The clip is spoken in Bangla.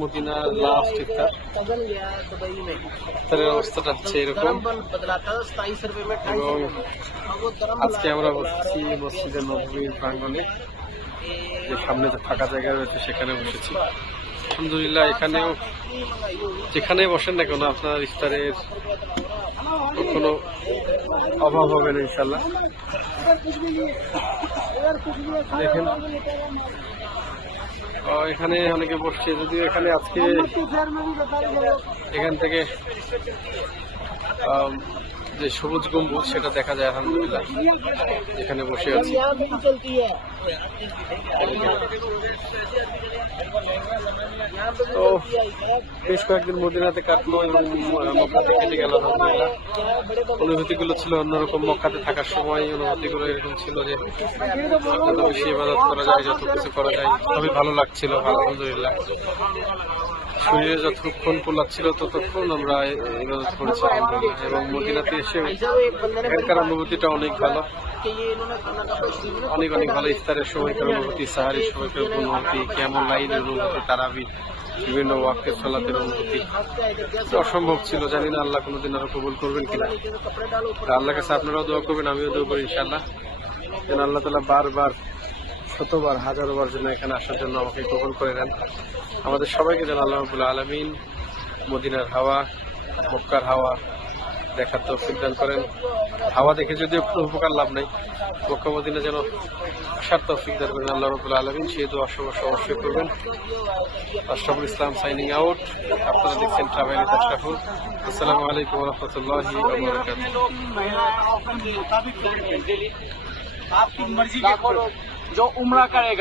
মদিনার লাস্ট ইফতার। ইফতারের অবস্থাটা হচ্ছে এরকম। এবং আজকে আমরা বসেছি মসজিদের নববীর প্রাঙ্গণে, যে সামনে যে ফাঁকা জায়গা রয়েছে সেখানে বসেছি। আলহামদুলিল্লাহ, এখানেও যেখানে বসেন না কেন আপনার ইফতারের কোনো অভাব হবে না ইনশাল্লাহ। দেখেন এখানে অনেকে বসছে, যদিও এখানে আজকে এখান থেকে যে সবুজ গম্বুজ সেটা দেখা যায়। আলহামদুলিল্লাহ, এখানে বসে আছি। তো বেশ কয়েকদিন মদিনাতে কাটলো এবং মক্কাতে কেটে গেল। আলহামদুলিল্লাহ, অনুভূতিগুলো ছিল অন্যরকম। মক্কাতে থাকার সময় অনুভূতিগুলো এরকম ছিল যে যত বেশি ইবাদত করা যায়, যত কিছু করা যায়, সবই ভালো লাগছিল। আলহামদুলিল্লাহ, শরীরে যতক্ষণ পোলাচ্ছিল ততক্ষণ আমরা ইবাদত করেছি আলহামদুলিল্লাহ। এবং মদিনাতে এসে এখানকার অনুভূতিটা অনেক ভালো, অনেক অনেক ভালো। ইফতারের সময়কার অনুভূতি, সাহারির সময়কার অনুভূতি, কেমন লাইনের অনুভূতি, তারাবি বিভিন্ন ওয়াক্তের সালাতের অনুভূতি অসম্ভব ছিল। জানি না আল্লাহ কোনোদিন আরো কবুল করবেন কিনা। আল্লাহর কাছে আপনারাও দোয়া করবেন, আমিও দোয়া করি ইনশাআল্লাহ, যেন আল্লাহ তাআলা বারবার, শতবার, হাজারো বার যেন এখানে আসার জন্য আমাকে কবুল করে দেন। আমাদের সবাইকে যেন আল্লাহ রাব্বুল আলামিন মদিনার হাওয়া, মক্কার হাওয়া দেখার তৌফিক দান করেন। হাওয়া দেখে যদিও কোনো উপকার লাভ নাই, মক্কা মদিনা যেন আসার তৌফিক দান করেন আল্লাহ রাব্বুল আলামিন। সেই দোয়া অবশ্যই করবেন। Ashraful Islam signing out. আপনারা দেখছেন ট্রাভেল উইথ আশরাফুল। আসসালামু আলাইকুম ওয়া রাহমাতুল্লাহি ওয়া বারাকাতুহু। आपकी मर्जी जो उम्रा करेगा।